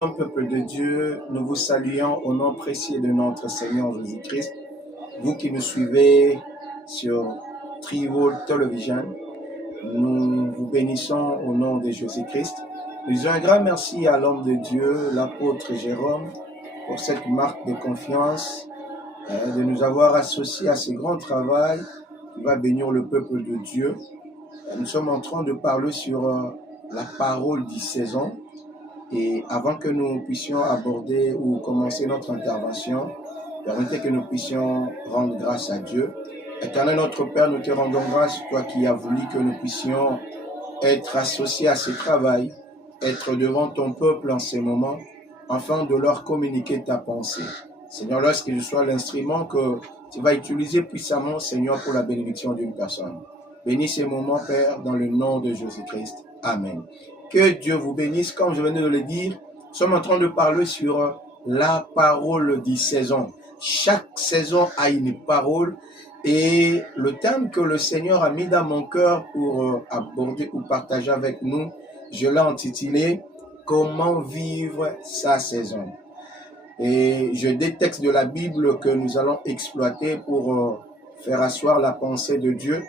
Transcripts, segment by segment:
Peuple de Dieu, nous vous saluons au nom précieux de notre Seigneur Jésus-Christ. Vous qui nous suivez sur Trivolt Television, nous vous bénissons au nom de Jésus-Christ. Nous disons un grand merci à l'homme de Dieu, l'apôtre Jérôme, pour cette marque de confiance, de nous avoir associés à ce grand travail qui va bénir le peuple de Dieu. Nous sommes en train de parler sur la parole du saison. Et avant que nous puissions aborder ou commencer notre intervention, permettez que nous puissions rendre grâce à Dieu. Éternel notre Père, nous te rendons grâce, toi qui as voulu que nous puissions être associés à ce travail, être devant ton peuple en ces moments, afin de leur communiquer ta pensée. Seigneur, lorsque je sois l'instrument que tu vas utiliser puissamment, Seigneur, pour la bénédiction d'une personne. Bénis ces moments, Père, dans le nom de Jésus-Christ. Amen. Que Dieu vous bénisse. Comme je venais de le dire, nous sommes en train de parler sur la parole des saisons. Chaque saison a une parole et le thème que le Seigneur a mis dans mon cœur pour aborder ou partager avec nous, je l'ai intitulé « Comment vivre sa saison ». Et j'ai des textes de la Bible que nous allons exploiter pour faire asseoir la pensée de Dieu.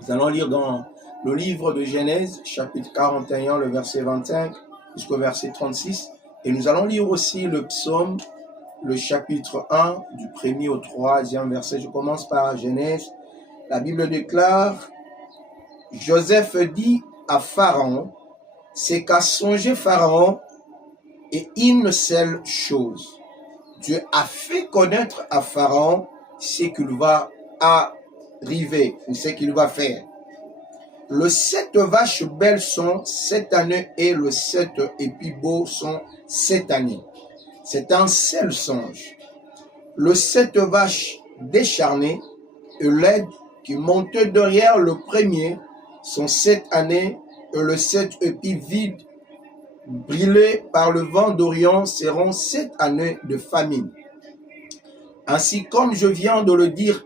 Nous allons lire dans le livre de Genèse, chapitre 41, le verset 25 jusqu'au verset 36. Et nous allons lire aussi le psaume, le chapitre 1, du 1er au 3e verset. Je commence par Genèse. La Bible déclare, « Joseph dit à Pharaon, c'est qu'à songer Pharaon et une seule chose. Dieu a fait connaître à Pharaon ce qu'il va arriver ou ce qu'il va faire. Le 7 vaches belles sont cette année et le 7 épis beaux sont cette année. C'est un seul songe. Le 7 vaches décharnées et laides qui montaient derrière le premier sont cette année et le 7 épis vides brûlés par le vent d'Orient seront cette année de famine. Ainsi comme je viens de le dire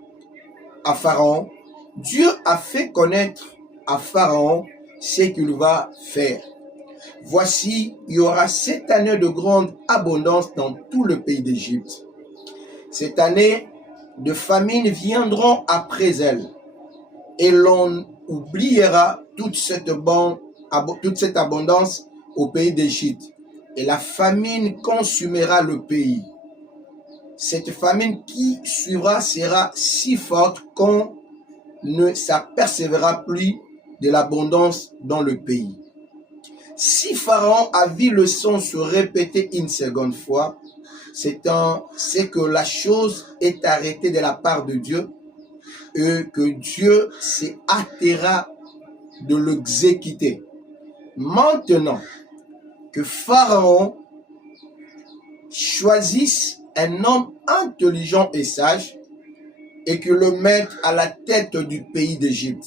à Pharaon, Dieu a fait connaître à Pharaon ce qu'il va faire. Voici, il y aura cette année de grande abondance dans tout le pays d'Égypte. Cette année de famine viendront après elle, et l'on oubliera toute cette abondance au pays d'Égypte, et la famine consumera le pays. Cette famine qui suivra sera si forte qu'on ne s'apercevra plus de l'abondance dans le pays. Si Pharaon a vu le son se répéter une seconde fois, c'est que la chose est arrêtée de la part de Dieu et que Dieu s'est hâtera de l'exécuter. Maintenant que Pharaon choisisse un homme intelligent et sage et que le mette à la tête du pays d'Égypte.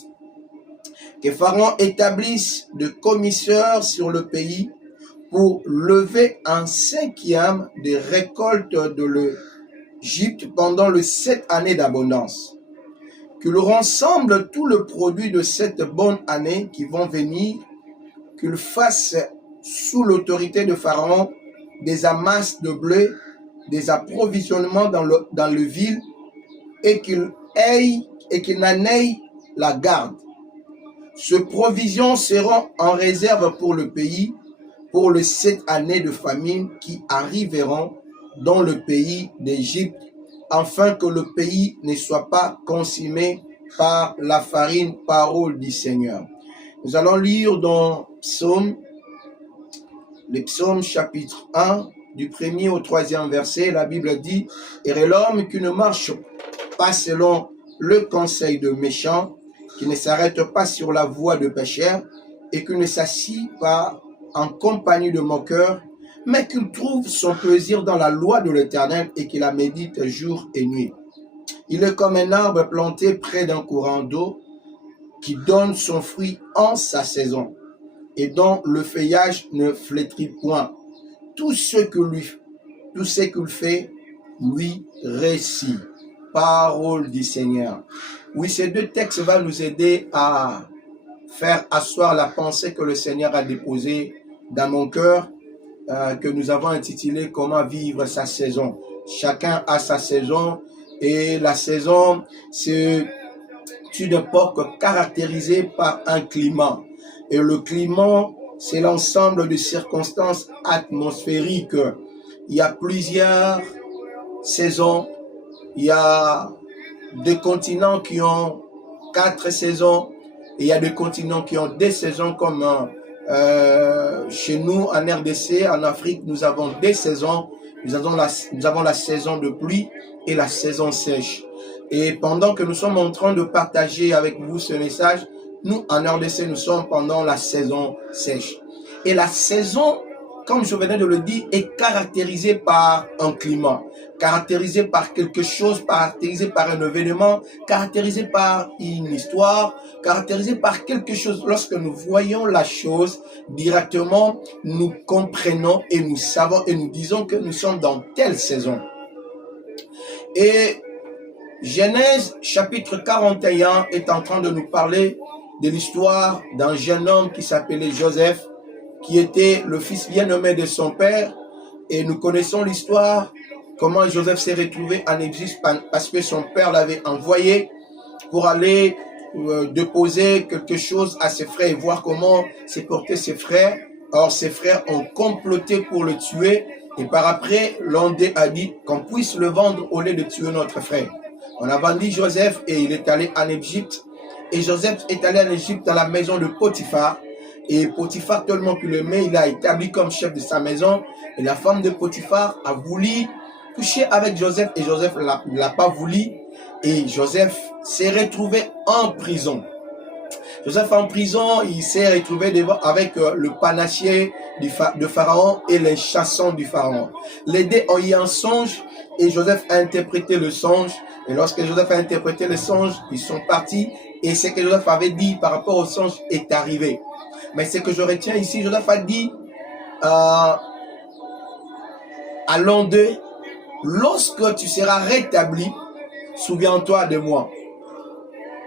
Que Pharaon établisse de commissaires sur le pays pour lever un 5e des récoltes de l'Égypte pendant les 7 années d'abondance. Qu'il rassemble tout le produit de cette bonne année qui vont venir, qu'il fasse sous l'autorité de Pharaon des amasses de blé, des approvisionnements dans le ville, et qu'il n'en ait la garde. Ces provisions seront en réserve pour le pays, pour les 7 années de famine qui arriveront dans le pays d'Égypte, afin que le pays ne soit pas consumé par la farine, parole du Seigneur. Nous allons lire dans le psaume chapitre 1, du 1er au 3e verset, la Bible dit, « Et l'homme qui ne marche pas selon le conseil de méchants, qui ne s'arrête pas sur la voie de pécheurs, et qui ne s'assit pas en compagnie de moqueurs, mais qu'il trouve son plaisir dans la loi de l'Éternel et qu'il la médite jour et nuit. Il est comme un arbre planté près d'un courant d'eau, qui donne son fruit en sa saison, et dont le feuillage ne flétrit point. Tout ce qu'il fait lui réussit. » Parole du Seigneur. Oui, ces deux textes vont nous aider à faire asseoir la pensée que le Seigneur a déposée dans mon cœur que nous avons intitulé « Comment vivre sa saison ». Chacun a sa saison et la saison, c'est une époque caractérisée par un climat. Et le climat, c'est l'ensemble de circonstances atmosphériques. Il y a plusieurs saisons. Il y a des continents qui ont 4 saisons. Et il y a des continents qui ont des saisons comme chez nous en RDC, en Afrique, nous avons des saisons. Nous avons la saison de pluie et la saison sèche. Et pendant que nous sommes en train de partager avec vous ce message, nous, en RDC, nous sommes pendant la saison sèche. Et la saison, comme je venais de le dire, est caractérisée par un climat, caractérisée par quelque chose, caractérisée par un événement, caractérisée par une histoire, caractérisée par quelque chose. Lorsque nous voyons la chose directement, nous comprenons et nous savons et nous disons que nous sommes dans telle saison. Et Genèse chapitre 41 est en train de nous parler de l'histoire d'un jeune homme qui s'appelait Joseph, qui était le fils bien-aimé de son père. Et nous connaissons l'histoire, comment Joseph s'est retrouvé en Égypte parce que son père l'avait envoyé pour aller déposer quelque chose à ses frères et voir comment s'est porté ses frères. Or, ses frères ont comploté pour le tuer. Et par après, l'un d'eux a dit qu'on puisse le vendre au lieu de tuer notre frère. On a vendu Joseph et il est allé en Égypte. Et Joseph est allé en Égypte dans la maison de Potiphar. Et Potiphar, tellement qu'il l'aimait, il l'a établi comme chef de sa maison. Et la femme de Potiphar a voulu coucher avec Joseph et Joseph ne l'a pas voulu. Et Joseph s'est retrouvé en prison. Joseph en prison, il s'est retrouvé devant avec le panachier de Pharaon et les chassons du Pharaon. Les deux ont eu un songe et Joseph a interprété le songe. Et lorsque Joseph a interprété le songe, ils sont partis et ce que Joseph avait dit par rapport au songe est arrivé. Mais ce que je retiens ici, Joseph a dit à l'un d'eux, lorsque tu seras rétabli, souviens-toi de moi.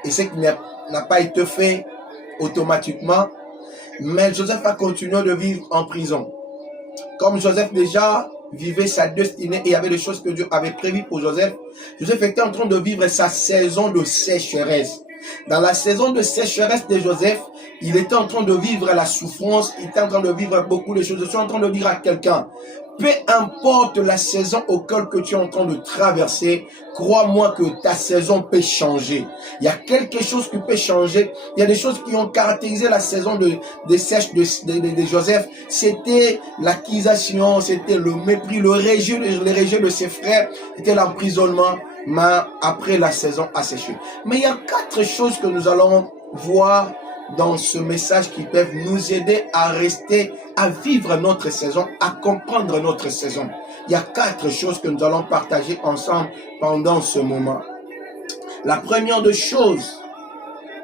Et ce qui n'a pas été fait automatiquement, mais Joseph a continué de vivre en prison. Comme Joseph déjà vivait sa destinée et il y avait des choses que Dieu avait prévues pour Joseph, Joseph était en train de vivre sa saison de sécheresse. Dans la saison de sécheresse de Joseph, il était en train de vivre la souffrance, il était en train de vivre beaucoup de choses. Je suis en train de dire à quelqu'un, peu importe la saison auquel que tu es en train de traverser, crois-moi que ta saison peut changer. Il y a quelque chose qui peut changer. Il y a des choses qui ont caractérisé la saison de sèche de Joseph. C'était l'accusation, c'était le mépris, le rejet de ses frères, c'était l'emprisonnement. Mais après la saison a séché. Mais il y a 4 choses que nous allons voir dans ce message qui peuvent nous aider à rester, à vivre notre saison, à comprendre notre saison. Il y a 4 choses que nous allons partager ensemble pendant ce moment. La première des choses,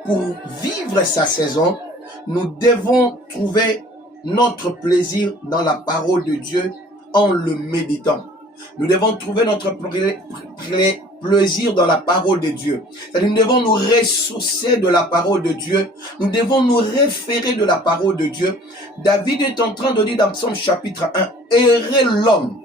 pour vivre sa saison, nous devons trouver notre plaisir dans la parole de Dieu en le méditant. Nous devons trouver notre plaisir dans la parole de Dieu. C'est-à-dire, nous devons nous ressourcer de la parole de Dieu. Nous devons nous référer de la parole de Dieu. David est en train de dire dans Psaume chapitre 1, « Heureux l'homme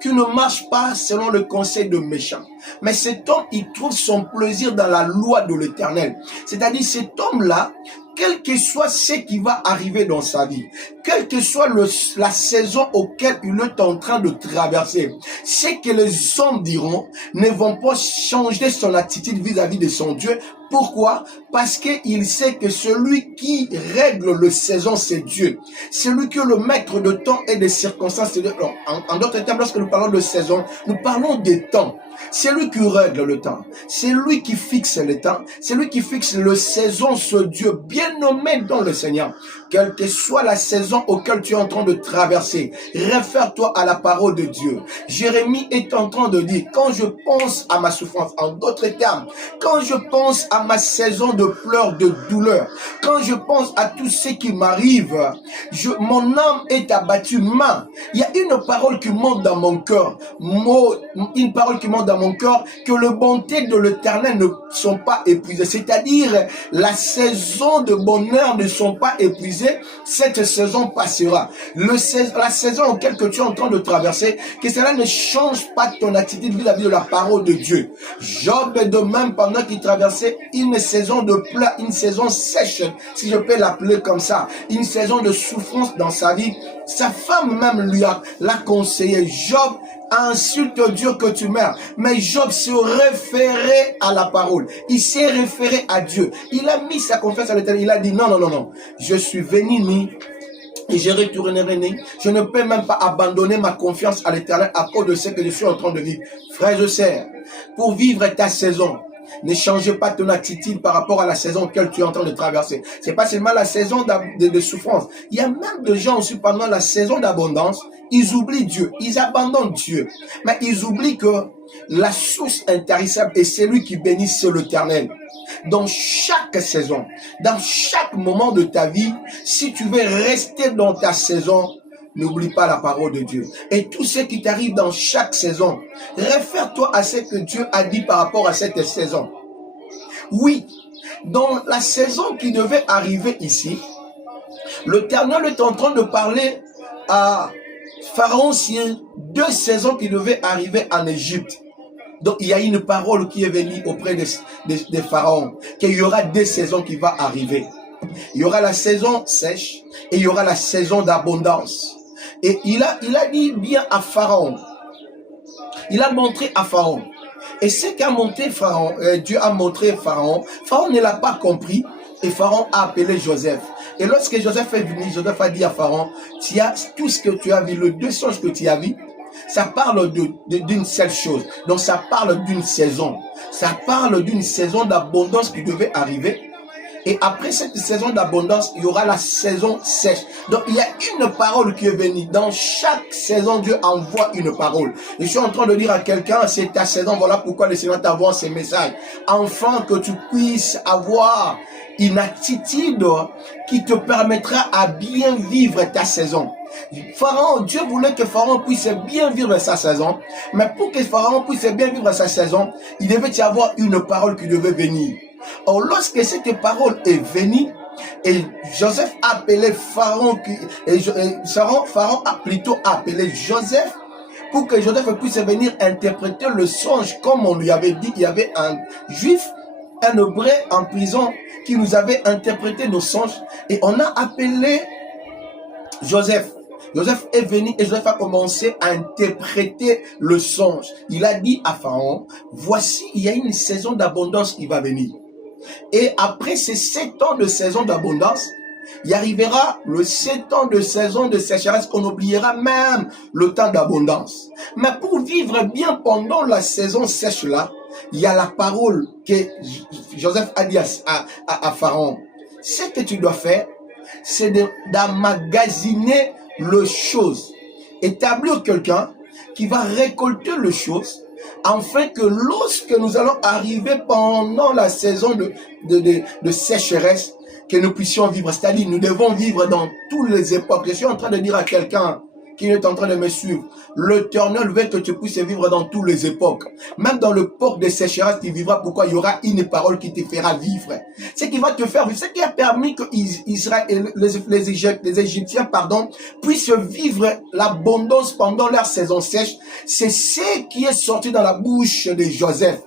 qui ne marche pas selon le conseil de méchants. » Mais cet homme, il trouve son plaisir dans la loi de l'Éternel. C'est-à-dire, cet homme-là, quel que soit ce qui va arriver dans sa vie, quelle que soit la saison auquel il est en train de traverser, ce que les hommes diront ne vont pas changer son attitude vis-à-vis de son Dieu. Pourquoi? Parce qu'il sait que celui qui règle les saisons, c'est Dieu. Celui qui est le maître de temps et des circonstances, c'est Dieu. En d'autres termes, lorsque nous parlons de saison, nous parlons des temps. C'est lui qui règle le temps. C'est lui qui fixe le temps. C'est lui qui fixe les saisons, ce Dieu bien nommé dans le Seigneur. Quelle que soit la saison auquel tu es en train de traverser, réfère-toi à la parole de Dieu. Jérémie est en train de dire, quand je pense à ma souffrance, en d'autres termes, quand je pense à ma saison de pleurs, de douleur, quand je pense à tout ce qui m'arrive, mon âme est abattue. Il y a une parole qui monte dans mon cœur, une parole qui monte dans mon cœur, que les bontés de l'Éternel ne sont pas épuisées. C'est-à-dire, la saison de bonheur ne sont pas épuisées. disait, cette saison passera. La saison auquel que tu es en train de traverser, que cela ne change pas ton attitude vis-à-vis de la parole de Dieu. Job est de même pendant qu'il traversait une saison de plat, une saison sèche, si je peux l'appeler comme ça, une saison de souffrance dans sa vie. Sa femme même l'a conseillé. Job, insulte Dieu que tu meurs. Mais Job se référait à la parole. Il s'est référé à Dieu. Il a mis sa confiance à l'Éternel. Il a dit non, non, non, non. Je suis venu et je retournerai ni. Je ne peux même pas abandonner ma confiance à l'Éternel à cause de ce que je suis en train de vivre. Frère, je sais, pour vivre ta saison, ne changez pas ton attitude par rapport à la saison auquel tu es en train de traverser. C'est pas seulement la saison de souffrance. Il y a même des gens aussi pendant la saison d'abondance, ils oublient Dieu, ils abandonnent Dieu. Mais ils oublient que la source intarissable est celui qui bénit, c'est l'Éternel. Dans chaque saison, dans chaque moment de ta vie, si tu veux rester dans ta saison, n'oublie pas la parole de Dieu. Et tout ce qui t'arrive dans chaque saison, réfère-toi à ce que Dieu a dit par rapport à cette saison. Oui, dans la saison qui devait arriver ici, l'Éternel est en train de parler à Pharaon sur 2 saisons qui devaient arriver en Égypte. Donc, il y a une parole qui est venue auprès de Pharaon, qu'il y aura 2 saisons qui vont arriver. Il y aura la saison sèche et il y aura la saison d'abondance. Et il a dit bien à Pharaon. Il a montré à Pharaon. Et ce qu'a montré Pharaon, Dieu a montré Pharaon, Pharaon ne l'a pas compris et Pharaon a appelé Joseph. Et lorsque Joseph est venu, Joseph a dit à Pharaon, tu as tout ce que tu as vu, les 2 songes que tu as vu, ça parle d'une seule chose. Donc ça parle d'une saison. Ça parle d'une saison d'abondance qui devait arriver. Et après cette saison d'abondance, il y aura la saison sèche. Donc, il y a une parole qui est venue. Dans chaque saison, Dieu envoie une parole. Je suis en train de dire à quelqu'un, c'est ta saison, voilà pourquoi le Seigneur t'envoie ces messages. Afin que tu puisses avoir une attitude qui te permettra à bien vivre ta saison. Pharaon, Dieu voulait que Pharaon puisse bien vivre sa saison. Mais pour que Pharaon puisse bien vivre sa saison, il devait y avoir une parole qui devait venir. Or, lorsque cette parole est venue, et Joseph a appelé Pharaon, Pharaon a plutôt appelé Joseph, pour que Joseph puisse venir interpréter le songe, comme on lui avait dit, il y avait un juif, un hébreu en prison, qui nous avait interprété nos songes, et on a appelé Joseph. Joseph est venu et Joseph a commencé à interpréter le songe. Il a dit à Pharaon, voici, il y a une saison d'abondance qui va venir. Et après ces 7 ans de saison d'abondance, il arrivera le 7 ans de saison de sécheresse qu'on oubliera même le temps d'abondance. Mais pour vivre bien pendant la saison sèche là, il y a la parole que Joseph a dit à Pharaon. Ce que tu dois faire, c'est d'emmagasiner le chose. Établir quelqu'un qui va récolter le chose, afin que lorsque nous allons arriver pendant la saison de sécheresse, que nous puissions vivre. C'est-à-dire, nous devons vivre dans toutes les époques. Je suis en train de dire à quelqu'un qui est en train de me suivre, l'Éternel veut que tu puisses vivre dans toutes les époques. Même dans le port de sécheresse, tu vivras. Pourquoi? Il y aura une parole qui te fera vivre. Ce qui va te faire vivre, ce qui a permis que les Égyptiens, puissent vivre l'abondance pendant leur saison sèche, c'est ce qui est sorti dans la bouche de Joseph.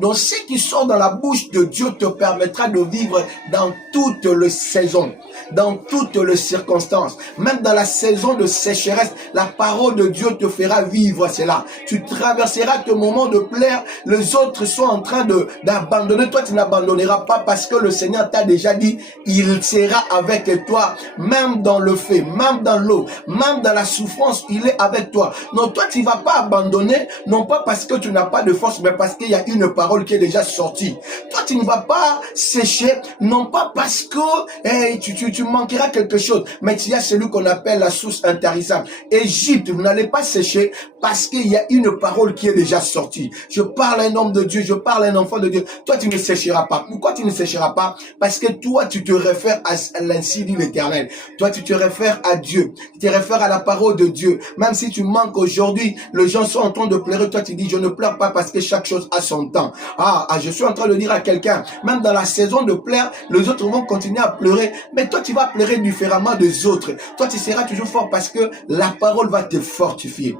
Donc, ce qui sort dans la bouche de Dieu te permettra de vivre dans toutes les saisons, dans toutes les circonstances. Même dans la saison de sécheresse, la parole de Dieu te fera vivre cela. Tu traverseras tes moments de plaire. Les autres sont en train d'abandonner. Toi, tu n'abandonneras pas parce que le Seigneur t'a déjà dit, il sera avec toi, même dans le feu, même dans l'eau, même dans la souffrance, il est avec toi. Non, toi, tu ne vas pas abandonner, non pas parce que tu n'as pas de force, mais parce qu'il y a une parole qui est déjà sortie. Toi, tu ne vas pas sécher, non pas parce que tu manqueras quelque chose, mais il y a celui qu'on appelle la source intarissable. Égypte, vous n'allez pas sécher parce qu'il y a une parole qui est déjà sortie. Je parle à un homme de Dieu, je parle à un enfant de Dieu. Toi, tu ne sécheras pas. Pourquoi tu ne sécheras pas? Parce que toi, tu te réfères à l'ainsi dit l'Éternel. Toi, tu te réfères à Dieu. Tu te réfères à la parole de Dieu. Même si tu manques aujourd'hui, les gens sont en train de pleurer. Toi, tu dis, je ne pleure pas parce que chaque chose a son content. Je suis en train de dire à quelqu'un, même dans la saison de pleurs, les autres vont continuer à pleurer, mais toi tu vas pleurer différemment des autres. Toi tu seras toujours fort parce que la parole va te fortifier.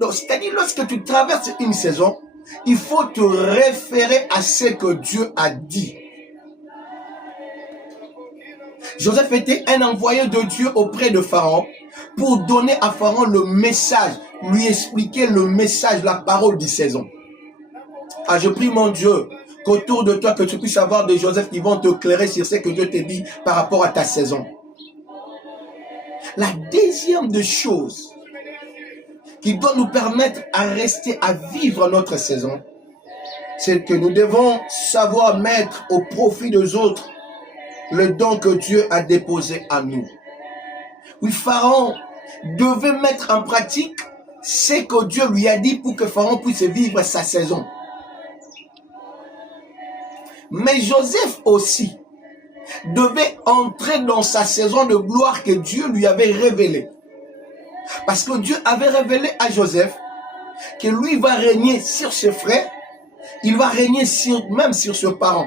Donc c'est-à-dire lorsque tu traverses une saison, il faut te référer à ce que Dieu a dit. Joseph était un envoyé de Dieu auprès de Pharaon pour donner à Pharaon le message, lui expliquer le message, la parole de saison. Je prie mon Dieu qu'autour de toi, que tu puisses avoir des Joseph qui vont te éclairer sur ce que Dieu te dit par rapport à ta saison. La deuxième des choses qui doit nous permettre à rester, à vivre notre saison, c'est que nous devons savoir mettre au profit des autres le don que Dieu a déposé en nous. Oui, Pharaon devait mettre en pratique ce que Dieu lui a dit pour que Pharaon puisse vivre sa saison. Mais Joseph aussi devait entrer dans sa saison de gloire que Dieu lui avait révélée. Parce que Dieu avait révélé à Joseph que lui va régner sur ses frères, il va régner même sur ses parents.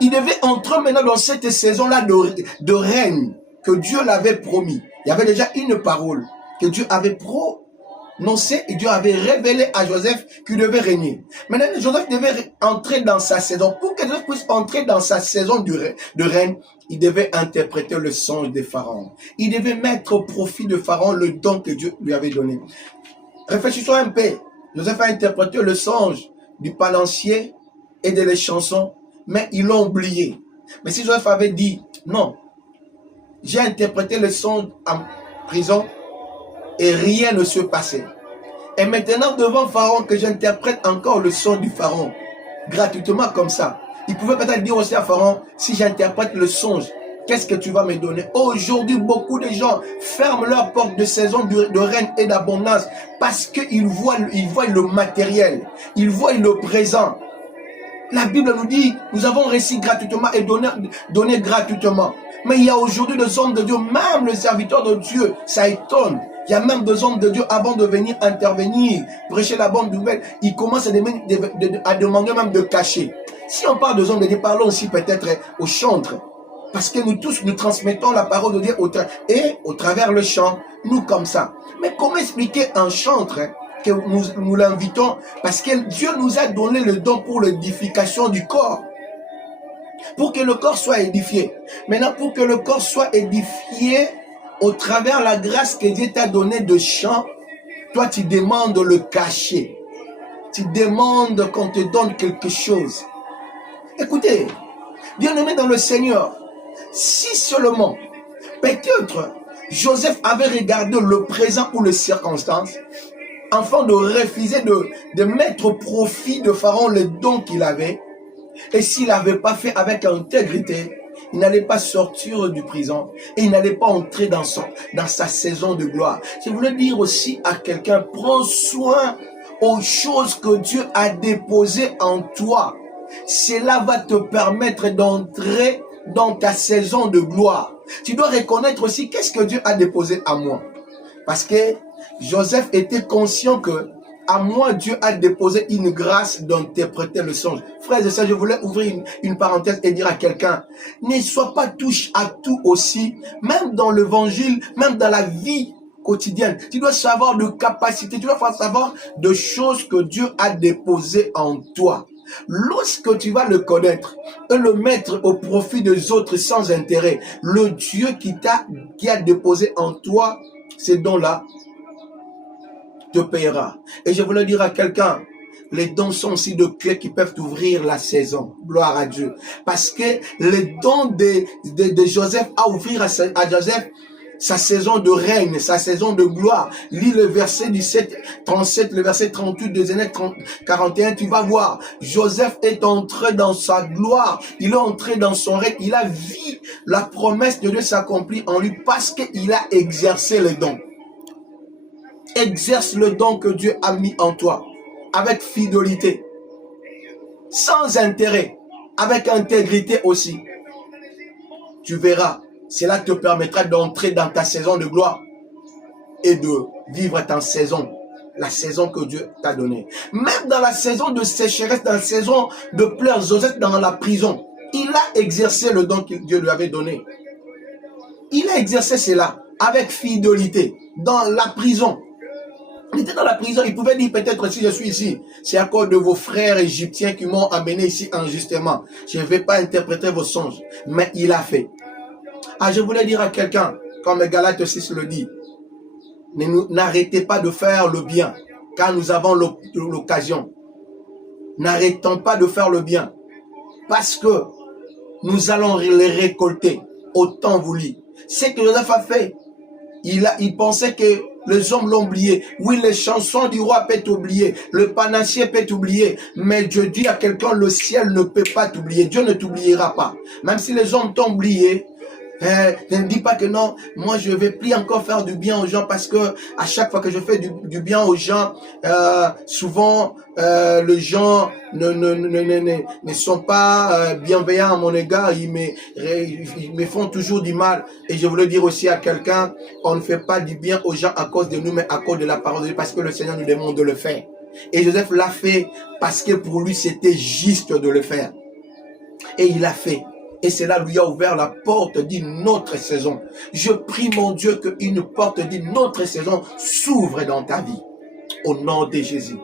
Il devait entrer maintenant dans cette saison-là de règne que Dieu l'avait promis. Il y avait déjà une parole que Dieu avait prononcée et Dieu avait révélé à Joseph qu'il devait régner. Maintenant, Joseph devait entrer dans sa saison. Pour que Joseph puisse entrer dans sa saison de règne, il devait interpréter le songe de Pharaon. Il devait mettre au profit de Pharaon le don que Dieu lui avait donné. Réfléchissons un peu. Joseph a interprété le songe du balancier et de les chansons, mais ils l'ont oublié. Mais si Joseph avait dit, non, j'ai interprété le songe en prison et rien ne se passait. Et maintenant devant Pharaon que j'interprète encore le son du Pharaon, gratuitement comme ça. Il pouvait peut-être dire aussi à Pharaon, si j'interprète le songe, qu'est-ce que tu vas me donner? Aujourd'hui, beaucoup de gens ferment leurs portes de saison de règne et d'abondance parce qu'ils voient le matériel, ils voient le présent. La Bible nous dit, nous avons reçu gratuitement et donné gratuitement. Mais il y a aujourd'hui des hommes de Dieu, même les serviteurs de Dieu, ça étonne. Il y a même des hommes de Dieu, avant de venir intervenir, prêcher la bonne nouvelle, ils commencent à demander même de cacher. Si on parle des hommes de Dieu, parlons aussi peut-être aux chantres. Parce que nous tous, nous transmettons la parole de Dieu au travers le chant, nous comme ça. Mais comment expliquer un chantre que nous l'invitons? Parce que Dieu nous a donné le don pour l'édification du corps. Pour que le corps soit édifié. Maintenant, pour que le corps soit édifié, au travers la grâce que Dieu t'a donnée de chant, toi tu demandes le cacher. Tu demandes qu'on te donne quelque chose. Écoutez, bien-aimé dans le Seigneur, si seulement, peut-être, Joseph avait regardé le présent ou les circonstances, afin de refuser de mettre au profit de Pharaon le don qu'il avait, et s'il n'avait pas fait avec intégrité, il n'allait pas sortir du prison et il n'allait pas entrer dans sa saison de gloire. Je voulais dire aussi à quelqu'un, prends soin aux choses que Dieu a déposées en toi. Cela va te permettre d'entrer dans ta saison de gloire. Tu dois reconnaître aussi qu'est-ce que Dieu a déposé à moi. Parce que Joseph était conscient que à moi, Dieu a déposé une grâce d'interpréter le songe. Frères et sœurs, je voulais ouvrir une parenthèse et dire à quelqu'un, ne sois pas touche à tout aussi, même dans l'évangile, même dans la vie quotidienne. Tu dois savoir de capacités, tu dois savoir de choses que Dieu a déposées en toi. Lorsque tu vas le connaître et le mettre au profit des autres sans intérêt, le Dieu qui a déposé en toi ces dons-là, te payera. Et je voulais dire à quelqu'un, les dons sont aussi de clés qui peuvent ouvrir la saison. Gloire à Dieu. Parce que les dons de Joseph a ouvert à Joseph sa saison de règne, sa saison de gloire. Lis le verset 37, le verset 38 de Genèse 41, tu vas voir. Joseph est entré dans sa gloire. Il est entré dans son règne. Il a vu la promesse de Dieu s'accomplir en lui parce qu'il a exercé les dons. Exerce le don que Dieu a mis en toi, avec fidélité, sans intérêt, avec intégrité aussi. Tu verras, cela te permettra d'entrer dans ta saison de gloire et de vivre ta saison la saison que Dieu t'a donnée. Même dans la saison de sécheresse, dans la saison de pleurs, Joseph dans la prison, il a exercé le don que Dieu lui avait donné. Il a exercé cela avec fidélité dans la prison. Il était dans la prison, il pouvait dire peut-être si je suis ici, c'est à cause de vos frères égyptiens qui m'ont amené ici injustement. Je ne vais pas interpréter vos songes, mais il a fait. Ah, je voulais dire à quelqu'un, comme Galates 6 le dit, n'arrêtez pas de faire le bien, car nous avons l'occasion. N'arrêtons pas de faire le bien, parce que nous allons les récolter au temps voulu. C'est ce que Joseph a fait. Il pensait que les hommes l'ont oublié. Oui, les chansons du roi peuvent t'oublier. Le panachier peut t'oublier. Mais Dieu dit à quelqu'un, le ciel ne peut pas t'oublier. Dieu ne t'oubliera pas. Même si les hommes t'ont oublié, ne dis pas que non, moi je ne vais plus encore faire du bien aux gens parce que à chaque fois que je fais du bien aux gens, souvent les gens ne sont pas bienveillants à mon égard, ils me font toujours du mal. Et je voulais dire aussi à quelqu'un, on ne fait pas du bien aux gens à cause de nous, mais à cause de la parole de Dieu, parce que le Seigneur nous demande de le faire. Et Joseph l'a fait parce que pour lui c'était juste de le faire. Et il l'a fait. Et cela lui a ouvert la porte d'une autre saison. Je prie mon Dieu qu'une porte d'une autre saison s'ouvre dans ta vie. Au nom de Jésus.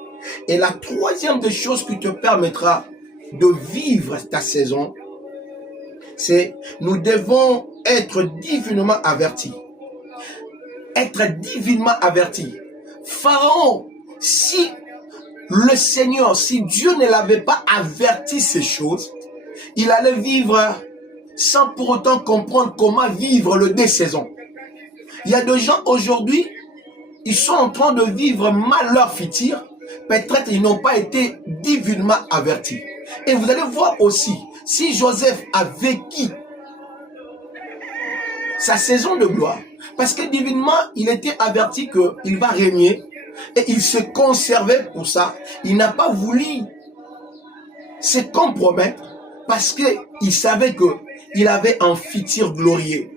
Et la troisième des choses qui te permettra de vivre ta saison, c'est nous devons être divinement avertis. Être divinement avertis. Pharaon, si le Seigneur, si Dieu ne l'avait pas averti ces choses, il allait vivre sans pour autant comprendre comment vivre le désaison. Il y a des gens aujourd'hui, ils sont en train de vivre mal leur futur. Peut-être ils n'ont pas été divinement avertis. Et vous allez voir aussi, si Joseph a vécu sa saison de gloire, parce que divinement, il était averti qu'il va régner, et il se conservait pour ça. Il n'a pas voulu se compromettre, parce qu'il savait qu'il avait un futur glorieux.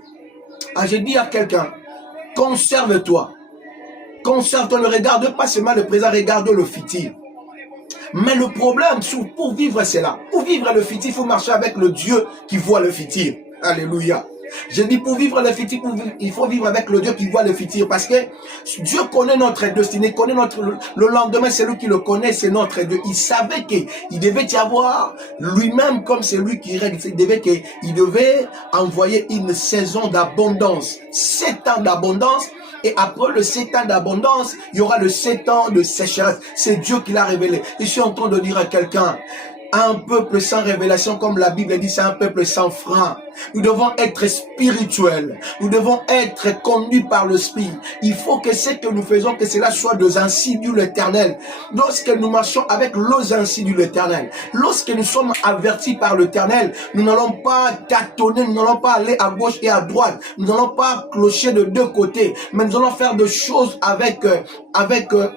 Ah, je dis à quelqu'un, conserve-toi. Conserve-toi, ne regarde pas seulement le présent, regarde le futur. Mais le problème, pour vivre cela, pour vivre le futur, il faut marcher avec le Dieu qui voit le futur. Alléluia. Je dis pour vivre le futur, il faut vivre avec le Dieu qui voit le futur. Parce que Dieu connaît notre destinée, connaît le lendemain, c'est lui qui le connaît, c'est notre Dieu. Il savait qu'il devait y avoir lui-même comme c'est lui qui règle. Il devait envoyer une saison d'abondance. 7 ans d'abondance. Et après le 7 ans d'abondance, il y aura le 7 ans de sécheresse. C'est Dieu qui l'a révélé. Je suis en train de dire à quelqu'un, un peuple sans révélation, comme la Bible dit, c'est un peuple sans frein. Nous devons être spirituels. Nous devons être conduits par l'Esprit. Il faut que ce que nous faisons, que cela soit des insidieux de l'Éternel. Lorsque nous marchons avec les insidieux de l'Éternel, lorsque nous sommes avertis par l'Éternel, nous n'allons pas tâtonner, nous n'allons pas aller à gauche et à droite. Nous n'allons pas clocher de deux côtés, mais nous allons faire des choses avec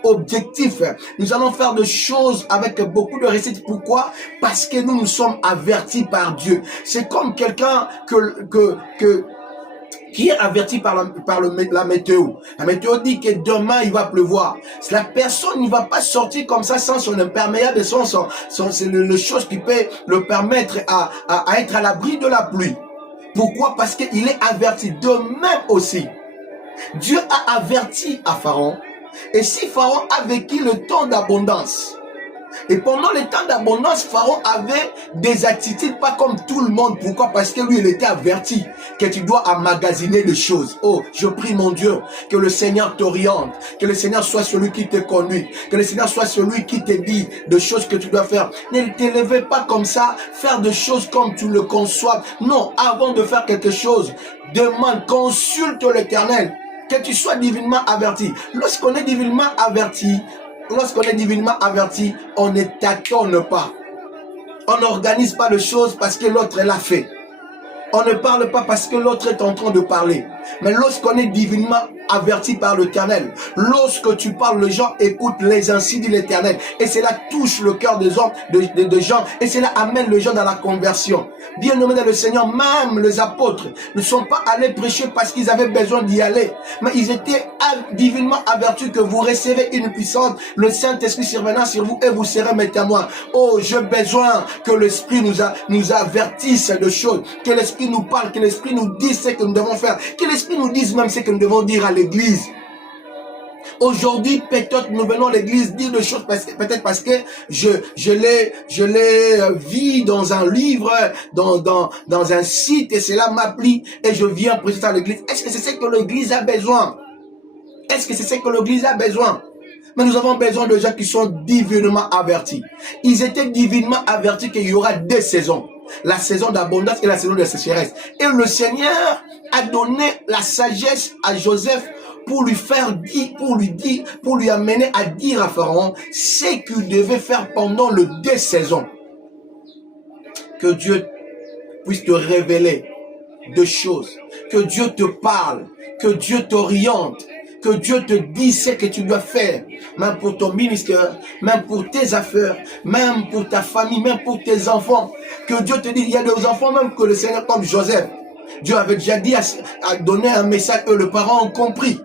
objectif. Nous allons faire des choses avec beaucoup de réussite. Pourquoi? Parce que nous sommes avertis par Dieu. C'est comme quelqu'un qui est averti par la météo. La météo dit que demain il va pleuvoir. La personne ne va pas sortir comme ça sans son imperméable, c'est le chose qui peut le permettre à être à l'abri de la pluie. Pourquoi? Parce qu'il est averti. De même aussi, Dieu a averti à Pharaon. Et si Pharaon a vécu le temps d'abondance, et pendant le temps d'abondance, Pharaon avait des attitudes pas comme tout le monde. Pourquoi? Parce que lui, il était averti que tu dois emmagasiner des choses. Oh, je prie mon Dieu, que le Seigneur t'oriente, que le Seigneur soit celui qui te conduit, que le Seigneur soit celui qui te dit des choses que tu dois faire. Ne t'élevez pas comme ça, faire des choses comme tu le conçois. Non, avant de faire quelque chose, demande, consulte l'Éternel, que tu sois divinement averti. Lorsqu'on est divinement averti, on ne tâtonne pas. On n'organise pas les choses parce que l'autre l'a fait. On ne parle pas parce que l'autre est en train de parler. Mais lorsqu'on est divinement avertis par l'Éternel. Lorsque tu parles, les gens écoutent les ainsi dit l'Éternel. Et cela touche le cœur des hommes, de gens. Et cela amène les gens dans la conversion. Bien-aimés dans le Seigneur, même les apôtres ne sont pas allés prêcher parce qu'ils avaient besoin d'y aller. Mais ils étaient divinement avertis que vous recevez une puissance, le Saint-Esprit survenant sur vous et vous serez mes témoins. Oh, j'ai besoin que l'Esprit nous avertisse de choses, que l'Esprit nous parle, que l'Esprit nous dise ce que nous devons faire, que l'Esprit nous dise même ce que nous devons dire à l'Église. Aujourd'hui, peut-être nous venons à l'église dire des choses, peut-être parce que je l'ai vu dans un livre, dans un site, et cela m'applique, et je viens prêcher à l'église. Est-ce que c'est ce que l'église a besoin? Est-ce que c'est ce que l'église a besoin? Mais nous avons besoin de gens qui sont divinement avertis. Ils étaient divinement avertis qu'il y aura deux saisons. La saison d'abondance et la saison de sécheresse. Et le Seigneur a donné la sagesse à Joseph pour lui faire dire, pour lui amener à dire à Pharaon ce qu'il devait faire pendant les deux saisons. Que Dieu puisse te révéler des choses, que Dieu te parle, que Dieu t'oriente, que Dieu te dise ce que tu dois faire, même pour ton ministère, même pour tes affaires, même pour ta famille, même pour tes enfants. Que Dieu te dise, il y a des enfants même que le Seigneur, comme Joseph, Dieu avait déjà dit à donner un message que les parents ont compris.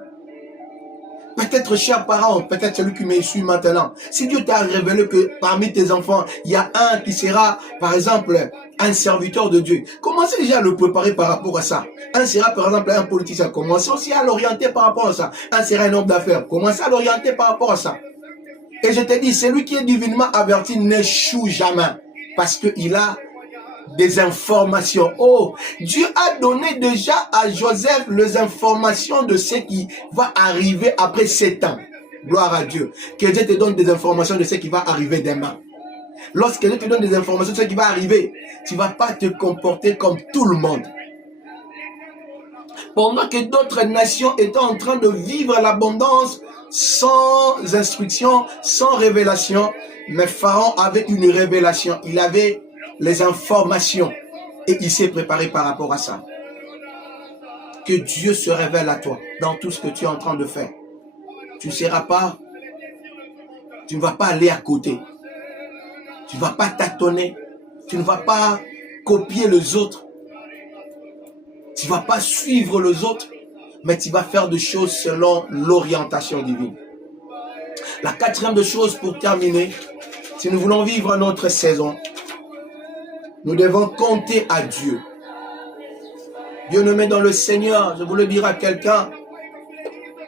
Peut-être, chers parents, peut-être celui qui me suit maintenant, si Dieu t'a révélé que parmi tes enfants, il y a un qui sera, par exemple, un serviteur de Dieu, commencez déjà à le préparer par rapport à ça. Un sera, par exemple, un politicien, commencez aussi à l'orienter par rapport à ça. Un sera un homme d'affaires, commencez à l'orienter par rapport à ça. Et je te dis, celui qui est divinement averti n'échoue jamais, parce qu'il a des informations. Oh, Dieu a donné déjà à Joseph les informations de ce qui va arriver après 7 ans. Gloire à Dieu. Que Dieu te donne des informations de ce qui va arriver demain. Lorsque Dieu te donne des informations de ce qui va arriver, tu ne vas pas te comporter comme tout le monde. Pendant que d'autres nations étaient en train de vivre l'abondance sans instruction, sans révélation, mais Pharaon avait une révélation. Il avait les informations et il s'est préparé par rapport à ça. Que Dieu se révèle à toi dans tout ce que tu es en train de faire. Tu ne vas pas aller à côté. Tu ne vas pas tâtonner. Tu ne vas pas copier les autres. Tu ne vas pas suivre les autres, mais tu vas faire des choses selon l'orientation divine. La quatrième de chose pour terminer, si nous voulons vivre notre saison, nous devons compter à Dieu. Bien-aimé dans le Seigneur, je voulais dire à quelqu'un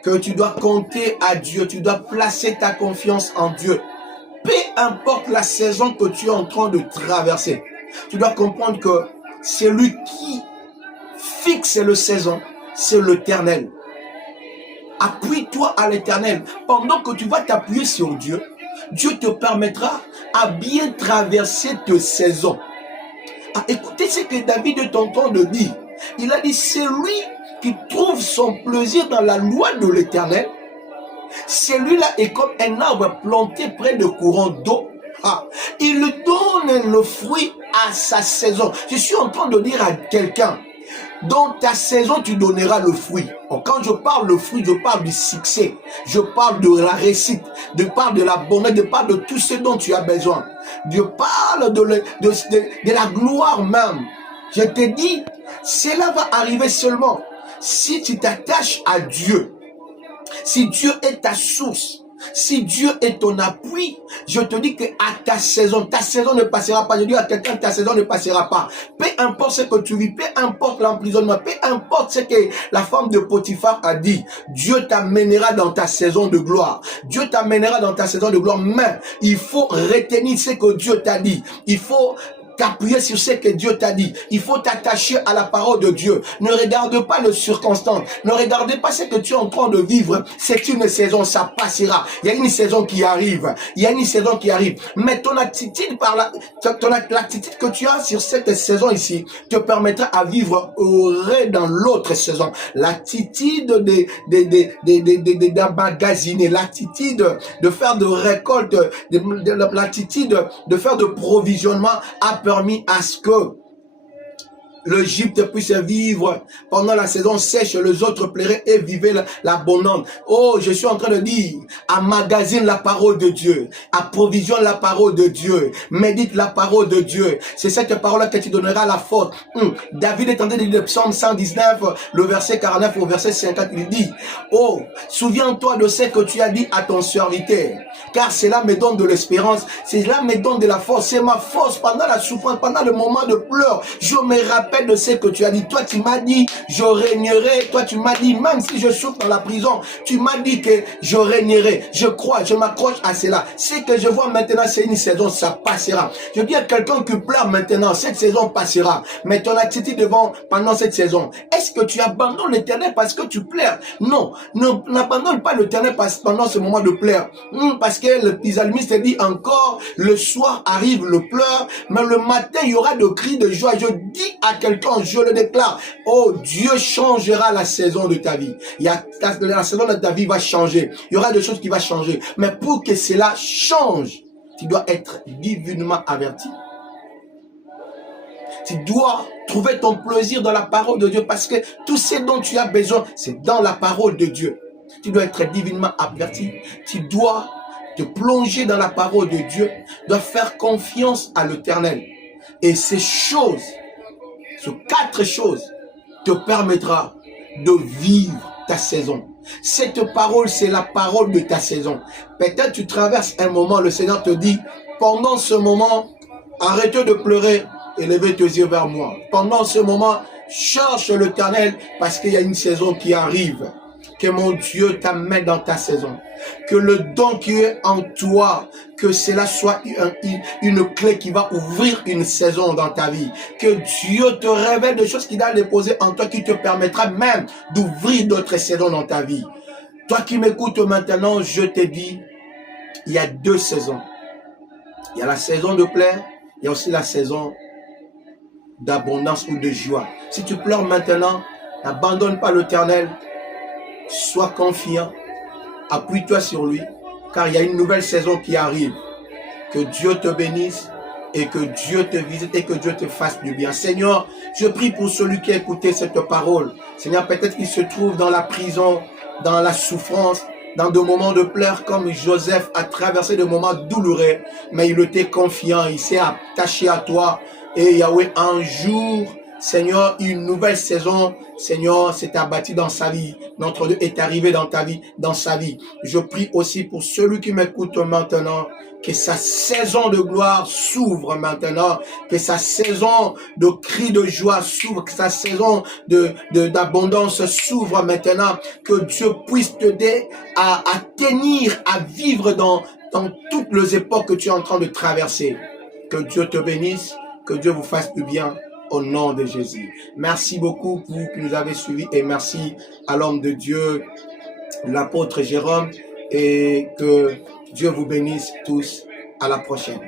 que tu dois compter à Dieu, tu dois placer ta confiance en Dieu. Peu importe la saison que tu es en train de traverser, tu dois comprendre que celui qui fixe le saison, c'est l'Éternel. Appuie-toi à l'Éternel. Pendant que tu vas t'appuyer sur Dieu, Dieu te permettra à bien traverser tes saisons. Écoutez ce que David est en train de dire. Il a dit, c'est lui qui trouve son plaisir dans la loi de l'Éternel. Celui-là est comme un arbre planté près de courants d'eau. Il donne le fruit à sa saison. Je suis en train de dire à quelqu'un, dans ta saison, tu donneras le fruit. Quand je parle de fruit, je parle du succès. Je parle de la réussite. Je parle de la bonheur. Je parle de tout ce dont tu as besoin. Je parle de la gloire même. Je te dis, cela va arriver seulement si tu t'attaches à Dieu. Si Dieu est ta source, si Dieu est ton appui, je te dis que à ta saison ne passera pas. Je dis à quelqu'un, ta saison ne passera pas. Peu importe ce que tu vis, peu importe l'emprisonnement, peu importe ce que la femme de Potiphar a dit, Dieu t'amènera dans ta saison de gloire. Dieu t'amènera dans ta saison de gloire, mais il faut retenir ce que Dieu t'a dit. Il faut t'appuyer sur ce que Dieu t'a dit. Il faut t'attacher à la parole de Dieu. Ne regarde pas les circonstances. Ne regardez pas ce que tu es en train de vivre. C'est une saison, ça passera. Il y a une saison qui arrive. Il y a une saison qui arrive. Mais ton attitude l'attitude que tu as sur cette saison ici te permettra à vivre heureux dans l'autre saison. L'attitude d'emmagasiner, l'attitude de faire de récolte, l'attitude de faire de provisionnement a permis à ce que l'Égypte puisse vivre pendant la saison sèche, les autres plairaient et vivaient l'abondance. Oh, je suis en train de dire, emmagasine la parole de Dieu, approvisionne la parole de Dieu, médite la parole de Dieu. C'est cette parole que tu donneras la force. David est en train de dire le psaume 119, le verset 49 au verset 50, il dit, oh, souviens-toi de ce que tu as dit à ton serviteur, car cela me donne de l'espérance, cela me donne de la force, c'est ma force pendant la souffrance, pendant le moment de pleurs. Je me rappelle de ce que tu as dit. Toi, tu m'as dit, je régnerai. Toi, tu m'as dit, même si je souffre dans la prison, tu m'as dit que je régnerai. Je crois, je m'accroche à cela. Ce que je vois maintenant, c'est une saison, ça passera. Je dis à quelqu'un qui pleure maintenant, cette saison passera. Mais ton attitude devant, pendant cette saison, est-ce que tu abandonnes l'Éternel parce que tu pleures? Non, n'abandonne pas l'Éternel pendant ce moment de pleurs. Parce que le psalmiste dit encore, le soir arrive le pleur, mais le matin, il y aura de cris de joie. Je dis à quelqu'un, je le déclare, oh, Dieu changera la saison de ta vie. La saison de ta vie va changer. Il y aura des choses qui vont changer. Mais pour que cela change, tu dois être divinement averti. Tu dois trouver ton plaisir dans la parole de Dieu parce que tout ce dont tu as besoin, c'est dans la parole de Dieu. Tu dois être divinement averti. Tu dois te plonger dans la parole de Dieu. Tu dois faire confiance à l'Éternel. Et ces choses, ces 4 choses, te permettra de vivre ta saison. Cette parole, c'est la parole de ta saison. Peut-être tu traverses un moment, le Seigneur te dit, pendant ce moment, arrêtez de pleurer et levez tes yeux vers moi. Pendant ce moment, cherche l'Éternel parce qu'il y a une saison qui arrive. Que mon Dieu t'amène dans ta saison. Que le don qui est en toi, que cela soit une clé qui va ouvrir une saison dans ta vie. Que Dieu te révèle des choses qu'il a déposées en toi qui te permettra même d'ouvrir d'autres saisons dans ta vie. Toi qui m'écoutes maintenant, je te dis, il y a 2 saisons. Il y a la saison de plaire, il y a aussi la saison d'abondance ou de joie. Si tu pleures maintenant, n'abandonne pas l'Éternel. Sois confiant, appuie-toi sur lui, car il y a une nouvelle saison qui arrive. Que Dieu te bénisse et que Dieu te visite et que Dieu te fasse du bien. Seigneur, je prie pour celui qui a écouté cette parole. Seigneur, peut-être qu'il se trouve dans la prison, dans la souffrance, dans des moments de pleurs comme Joseph a traversé des moments douloureux, mais il était confiant, il s'est attaché à toi. Et Yahweh, un jour, Seigneur, une nouvelle saison, Seigneur, s'est abattue dans sa vie. Notre Dieu est arrivé dans ta vie, dans sa vie. Je prie aussi pour celui qui m'écoute maintenant, que sa saison de gloire s'ouvre maintenant, que sa saison de cris de joie s'ouvre, que sa saison d'abondance s'ouvre maintenant, que Dieu puisse t'aider à tenir, à vivre dans toutes les époques que tu es en train de traverser. Que Dieu te bénisse, que Dieu vous fasse du bien. Au nom de Jésus. Merci beaucoup pour vous qui nous avez suivis et merci à l'homme de Dieu, l'apôtre Jérôme, et que Dieu vous bénisse tous. À la prochaine.